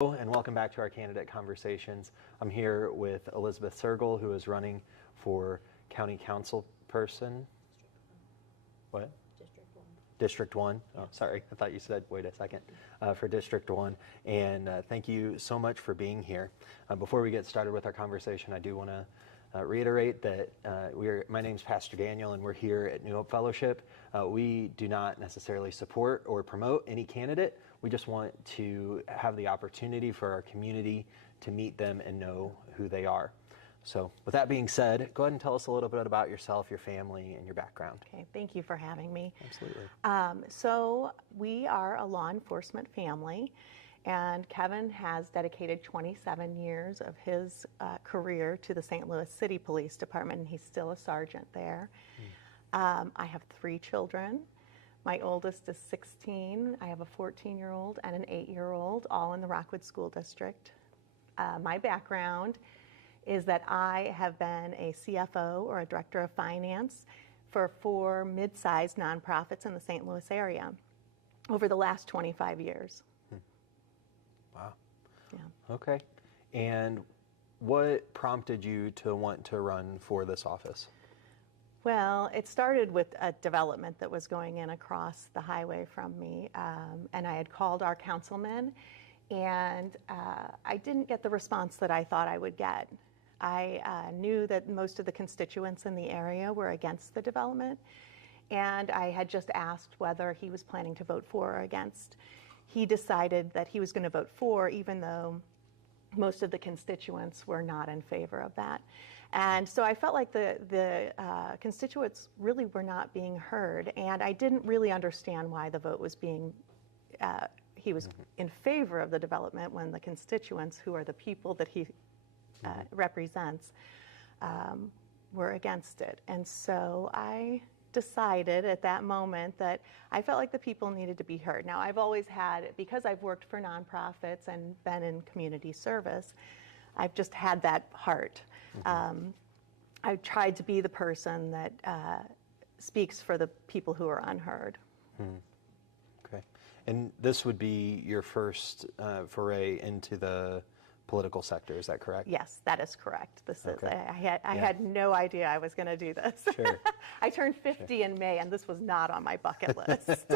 And welcome back to our candidate conversations. I'm here with Elizabeth Sergel, who is running for county council person. What? District 1. District 1. Oh, sorry. I thought you said, wait a second, for District 1. And thank you so much for being here. Before we get started with our conversation, I do want to reiterate that my name's Pastor Daniel, and we're here at New Hope Fellowship. We do not necessarily support or promote any candidate. We just want to have the opportunity for our community to meet them and know who they are. So with that being said, go ahead and tell us a little bit about yourself, your family, and your background. Okay, thank you for having me. Absolutely. So we are a law enforcement family, and Kevin has dedicated 27 years of his career to the St. Louis City Police Department, and he's still a sergeant there. I have 3 children. My oldest is 16. I have a 14-year-old and an 8-year-old, all in the Rockwood School District. My background is that I have been a CFO, or a director of finance, for 4 mid-sized nonprofits in the St. Louis area over the last 25 years. Wow. Yeah. Okay. And what prompted you to want to run for this office? Well, it started with a development that was going in across the highway from me, and I had called our councilman, and I didn't get the response that I thought I would get. I knew that most of the constituents in the area were against the development, and I had just asked whether he was planning to vote for or against. He decided that he was going to vote for, even though most of the constituents were not in favor of that. And so I felt like the constituents really were not being heard, and I didn't really understand why the vote was being, he was in favor of the development when the constituents, who are the people that he represents, were against it. And so I decided at that moment that I felt like the people needed to be heard. Now, I've always had, because I've worked for nonprofits and been in community service, I've just had that heart. I've tried to be the person that speaks for the people who are unheard. Okay. And this would be your first foray into the political sector, is that correct? Yes, that is correct. This Okay. is, I had no idea I was going to do this. Sure. I turned 50 in May, and this was not on my bucket list.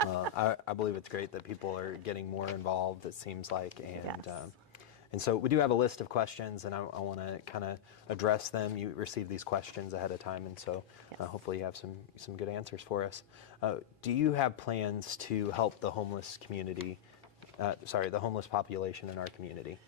I believe it's great that people are getting more involved, it seems like, and Yes. And so we do have a list of questions, and I want to kind of address them. You received these questions ahead of time, and so Yes. hopefully you have some good answers for us. Do you have plans to help the homeless community, the homeless population in our community?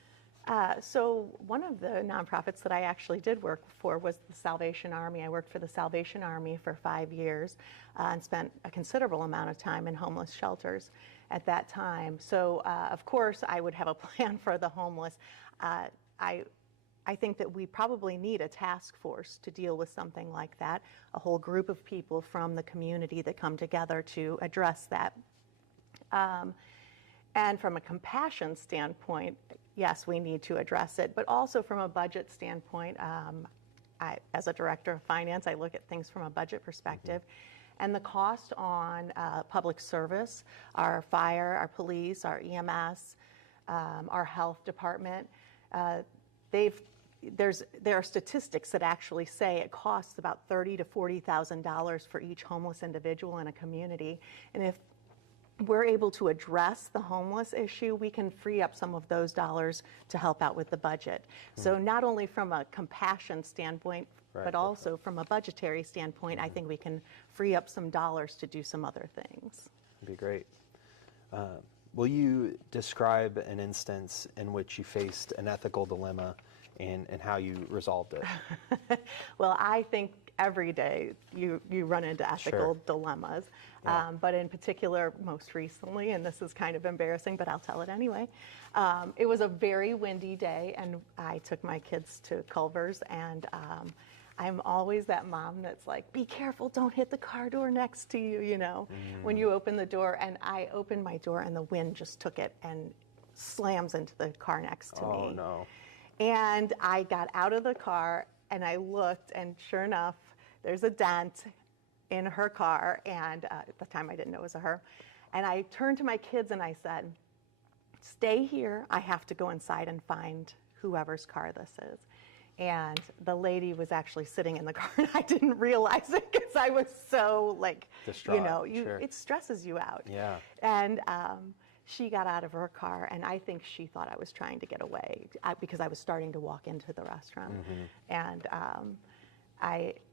So one of the nonprofits that I actually did work for was the Salvation Army. I worked for the Salvation Army for 5 years and spent a considerable amount of time in homeless shelters at that time. So of course I would have a plan for the homeless. I think that we probably need a task force to deal with something like that, a whole group of people from the community that come together to address that. And from a compassion standpoint, yes, we need to address it, but also from a budget standpoint, as a director of finance, I look at things from a budget perspective. And the cost on public service, our fire, our police, our EMS, our health department, there are statistics that actually say it costs about $30,000 to $40,000 for each homeless individual in a community. And if we're able to address the homeless issue, we can free up some of those dollars to help out with the budget. So not only from a compassion standpoint, but also from a budgetary standpoint, I think we can free up some dollars to do some other things. That'd be great. Will you describe an instance in which you faced an ethical dilemma and how you resolved it? Well, I think every day you run into ethical dilemmas. Yeah. But in particular, most recently, and this is kind of embarrassing, but I'll tell it anyway, it was a very windy day, and I took my kids to Culver's, and I'm always that mom that's like, be careful, don't hit the car door next to you, you know, when you open the door. And I opened my door, and the wind just took it and slams into the car next to me. Oh, no. And I got out of the car, and I looked, and sure enough, there's a dent in her car, and at the time I didn't know it was her. And I turned to my kids and I said, stay here. I have to go inside and find whoever's car this is. And the lady was actually sitting in the car, and I didn't realize it because I was so distraught. Sure. It stresses you out. Yeah. And she got out of her car, and I think she thought I was trying to get away because I was starting to walk into the restaurant. And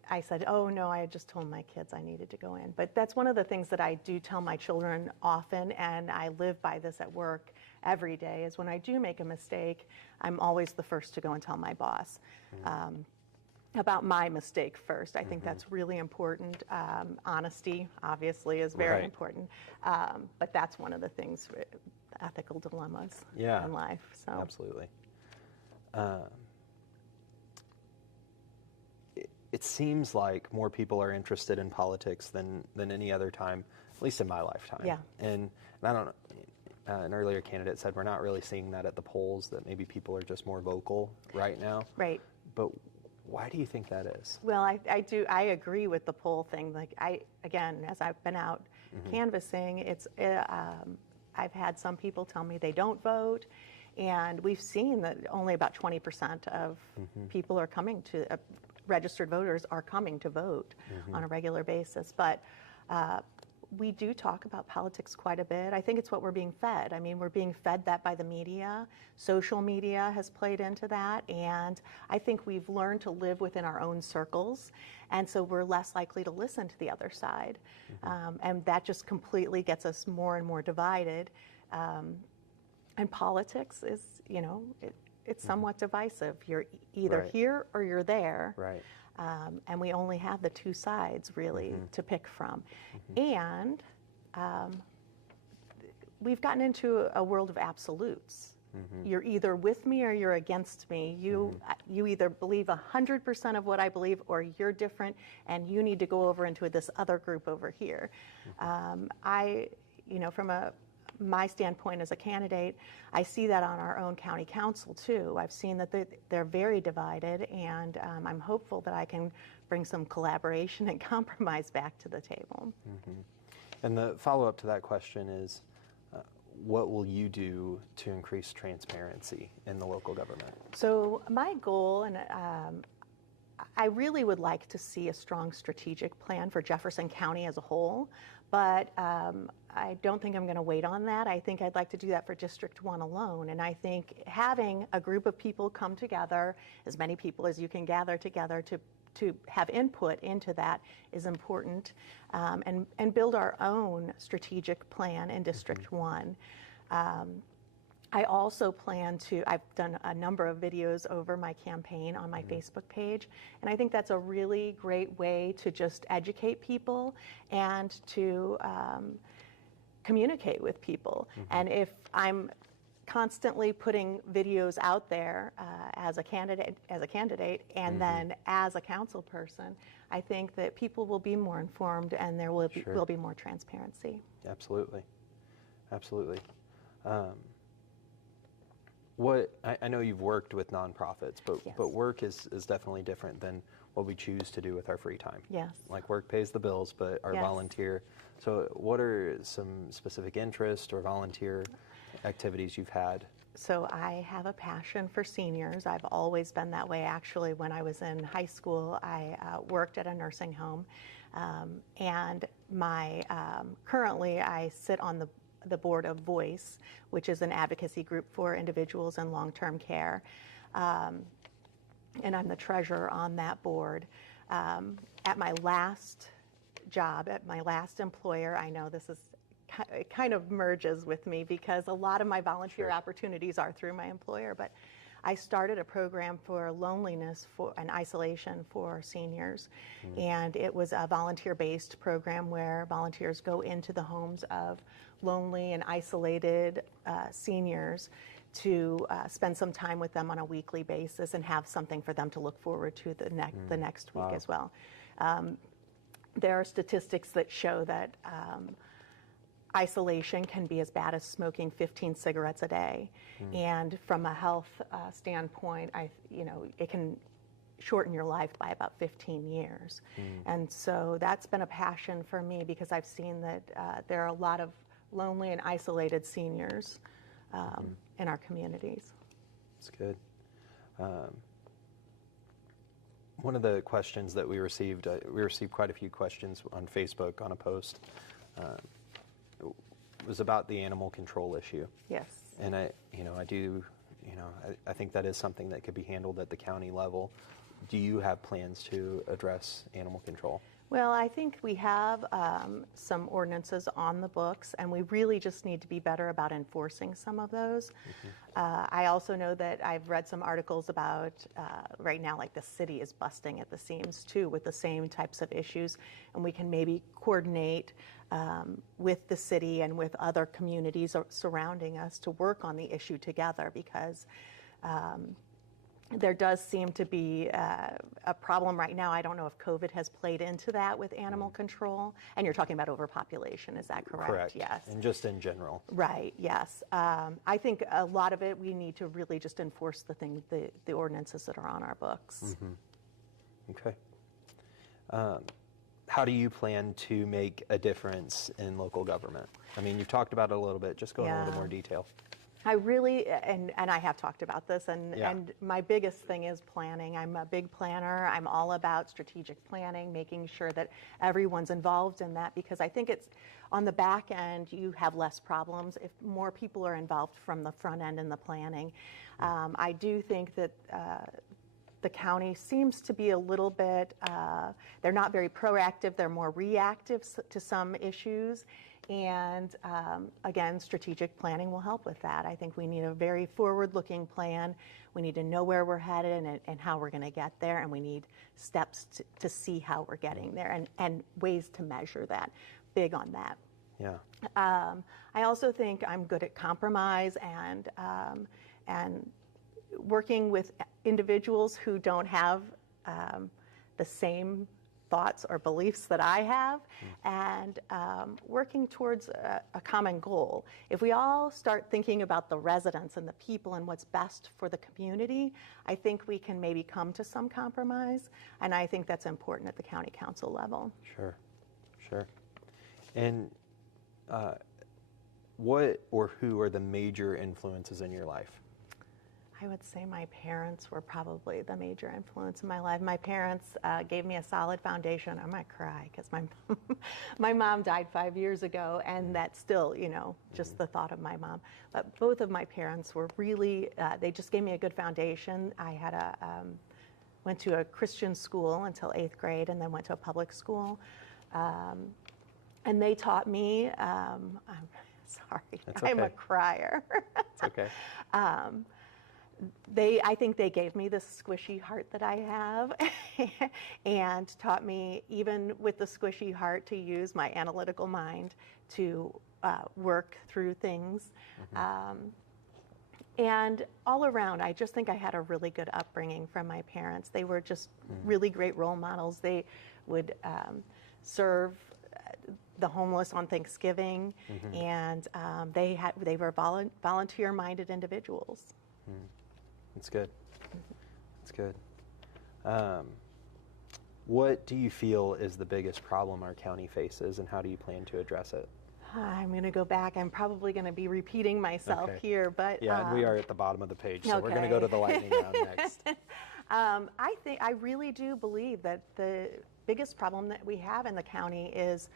I said, oh, no, I had just told my kids I needed to go in. But that's one of the things that I do tell my children often, and I live by this at work every day, is when I do make a mistake, I'm always the first to go and tell my boss about my mistake first. I think that's really important. Honesty, obviously, is very important. But that's one of the things, ethical dilemmas in life. So. Absolutely. It seems like more people are interested in politics than any other time, at least in my lifetime. Yeah. And I don't know, an earlier candidate said we're not really seeing that at the polls, that maybe people are just more vocal right now. Right. But why do you think that is? Well, I agree with the poll thing. Like, again, as I've been out canvassing, I've had some people tell me they don't vote. And we've seen that only about 20% of people are coming to, registered voters are coming to vote on a regular basis. But we do talk about politics quite a bit. I think it's what we're being fed. I mean, we're being fed that by the media. Social media has played into that. And I think we've learned to live within our own circles. And so we're less likely to listen to the other side. And that just completely gets us more and more divided. And politics is, it's somewhat divisive. You're either here or you're there. Right. And we only have the two sides, really, to pick from. And we've gotten into a world of absolutes. You're either with me or you're against me. You either believe 100% of what I believe, or you're different, and you need to go over into this other group over here. From my standpoint as a candidate, I see that on our own county council too. I've seen that they're very divided, and I'm hopeful that I can bring some collaboration and compromise back to the table. And the follow-up to that question is, what will you do to increase transparency in the local government? So my goal, and I really would like to see a strong strategic plan for Jefferson County as a whole, but I don't think I'm going to wait on that. I think I'd like to do that for District 1 alone. And I think having a group of people come together, as many people as you can gather together to have input into that is important, and build our own strategic plan in District 1. I also plan to, I've done a number of videos over my campaign on my Facebook page, and I think that's a really great way to just educate people and to communicate with people. And if I'm constantly putting videos out there as a candidate, and then as a council person, I think that people will be more informed, and there will be more transparency. Absolutely. I know you've worked with nonprofits, but work is definitely different than what we choose to do with our free time. Yes. Like, work pays the bills, but our volunteer. So what are some specific interest or volunteer activities you've had? So I have a passion for seniors. I've always been that way. Actually, when I was in high school, I worked at a nursing home. And currently I sit on the board of Voice, which is an advocacy group for individuals in long-term care. And I'm the treasurer on that board. At my last job, at my last employer, I know it kind of merges with me because a lot of my volunteer opportunities are through my employer, but I started a program for loneliness and isolation for seniors. And it was a volunteer-based program where volunteers go into the homes of lonely and isolated seniors to spend some time with them on a weekly basis and have something for them to look forward to the next week as well. There are statistics that show that isolation can be as bad as smoking 15 cigarettes a day. And from a health standpoint, it can shorten your life by about 15 years. And so that's been a passion for me because I've seen that there are a lot of lonely and isolated seniors in our communities. That's good. One of the questions that we received quite a few questions on Facebook on a post, was about the animal control issue. Yes. And I think that is something that could be handled at the county level. Do you have plans to address animal control? Well, I think we have some ordinances on the books, and we really just need to be better about enforcing some of those. I also know that I've read some articles about right now, like the city is busting at the seams too with the same types of issues, and we can maybe coordinate with the city and with other communities surrounding us to work on the issue together, because there does seem to be a problem right now. I don't know if COVID has played into that with animal control. And you're talking about overpopulation, is that correct? Correct. Yes. And just in general. Right, yes. I think a lot of it, we need to really just enforce the ordinances that are on our books. Okay. How do you plan to make a difference in local government? I mean, you've talked about it a little bit. Just go in a little more detail. I really, and I have talked about this, and my biggest thing is planning. I'm a big planner. I'm all about strategic planning, making sure that everyone's involved in that, because I think it's on the back end, you have less problems if more people are involved from the front end in the planning. I do think that the county seems to be a little bit, they're not very proactive, they're more reactive to some issues. And again, strategic planning will help with that. I think we need a very forward-looking plan. We need to know where we're headed and how we're going to get there, and we need steps to see how we're getting there and ways to measure that. Big on that. Yeah. I also think I'm good at compromise and working with individuals who don't have the same thoughts or beliefs that I have, and working towards a common goal. If we all start thinking about the residents and the people and what's best for the community, I think we can maybe come to some compromise, and I think that's important at the county council level. Sure, sure. And what or who are the major influences in your life? I would say my parents were probably the major influence in my life. My parents gave me a solid foundation. I might cry because my mom died 5 years ago, and that's still, just the thought of my mom. But both of my parents were really, they just gave me a good foundation. I had went to a Christian school until 8th grade, and then went to a public school. And they taught me, I'm sorry, That's okay. I'm a crier. It's okay. I think they gave me this squishy heart that I have and taught me, even with the squishy heart, to use my analytical mind to work through things. And all around, I just think I had a really good upbringing from my parents. They were just really great role models. They would serve the homeless on Thanksgiving, and they were volunteer-minded individuals. That's good. That's good. What do you feel is the biggest problem our county faces, and how do you plan to address it? I'm going to go back. I'm probably going to be repeating myself here, but yeah, and we are at the bottom of the page, so we're going to go to the lightning round next. I really do believe that the biggest problem that we have in the county is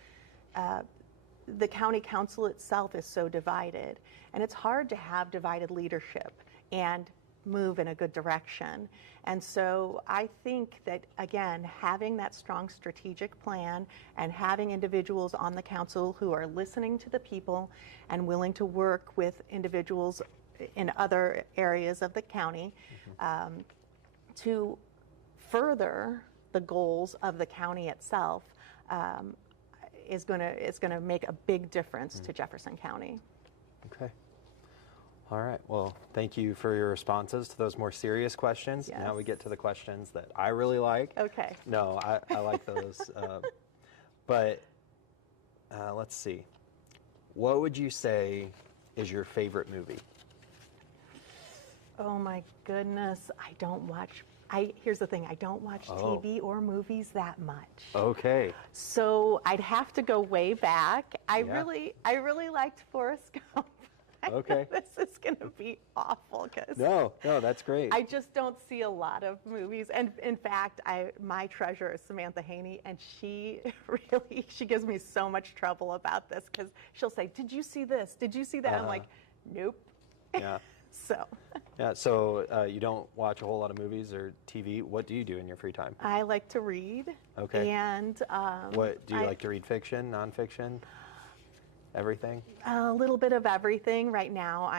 the county council itself is so divided, and it's hard to have divided leadership and move in a good direction. And so I think that, again, having that strong strategic plan and having individuals on the council who are listening to the people and willing to work with individuals in other areas of the county to further the goals of the county itself is going to make a big difference to Jefferson County. Okay. All right. Well, thank you for your responses to those more serious questions. Yes. Now we get to the questions that I really like. Okay. No, I like those. But let's see. What would you say is your favorite movie? Oh my goodness, here's the thing, I don't watch TV or movies that much. Okay. So I'd have to go way back. I really liked Forrest Gump. Okay. This is going to be awful because No, that's great. I just don't see a lot of movies. And in fact, my treasure is Samantha Haney, and she gives me so much trouble about this because she'll say, "Did you see this? Did you see that?" I'm like, "Nope." Yeah. So you don't watch a whole lot of movies or TV. What do you do in your free time? I like to read. Okay. And What do you like to read? Fiction, nonfiction, everything? a little bit of everything. Right now,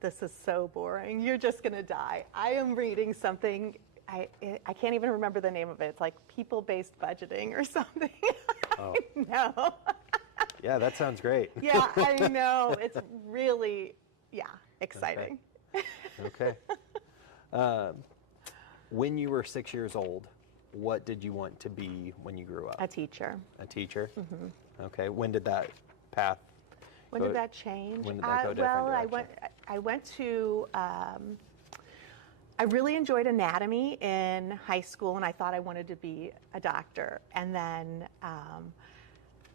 this is so boring. You're just going to die. I am reading something, I can't even remember the name of it. It's like people-based budgeting or something. Oh. No. Yeah, that sounds great. Yeah, I know. It's really, exciting. Okay. When you were 6 years old, what did you want to be when you grew up? A teacher. A teacher? Mm-hmm. Okay. When did that path When did that change? When did that go different direction? I went to, I really enjoyed anatomy in high school, and I thought I wanted to be a doctor. And then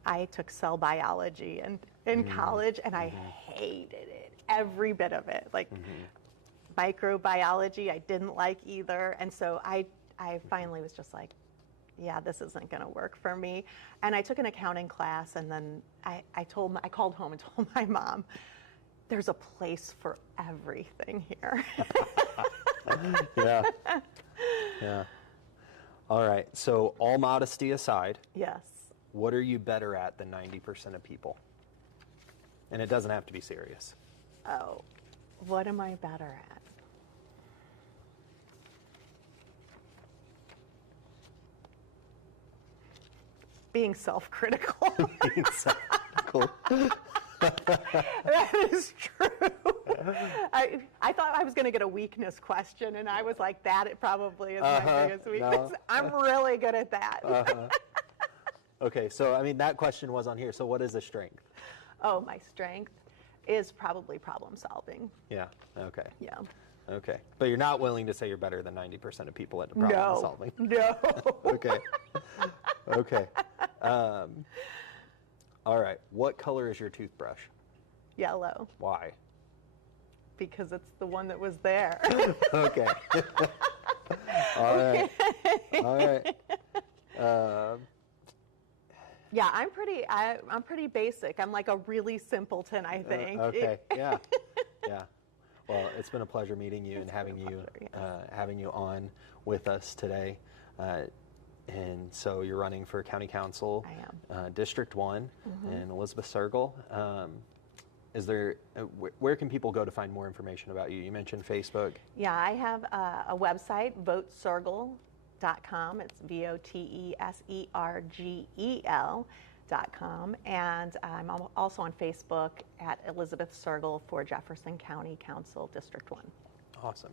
I took cell biology in college, and I hated it, every bit of it. Like microbiology, I didn't like either. And so I finally was just like, yeah, this isn't going to work for me. And I took an accounting class, and then I called home and told my mom, there's a place for everything here. Yeah. Yeah. All right. So all modesty aside, Yes. what are you better at than 90% of people? And it doesn't have to be serious. Oh, what am I better at? Being self-critical. Being self-critical. That is true. I thought I was going to get a weakness question, and I was like, that it probably is my biggest weakness. No. I'm really good at that. Okay, so I mean, that question was on here. So what is a strength? Oh, my strength is probably problem solving. Yeah, okay. Yeah. Okay, but you're not willing to say you're better than 90% of people at problem solving. No. Okay. Okay. All right. What color is your toothbrush? Yellow, Why? because it's the one that was there. Okay. All right. All right. Yeah, I'm pretty basic. I'm like a really simpleton, I think. Okay. Yeah. Yeah. Well, it's been a pleasure meeting you and having you on with us today. And so you're running for County Council. I am. District 1 in Elizabeth Sergel. Is there, where can people go to find more information about you? You mentioned Facebook. Yeah, I have a website, votesergel.com. It's VOTESERGEL.com. And I'm also on Facebook at Elizabeth Sergel for Jefferson County Council District 1. Awesome.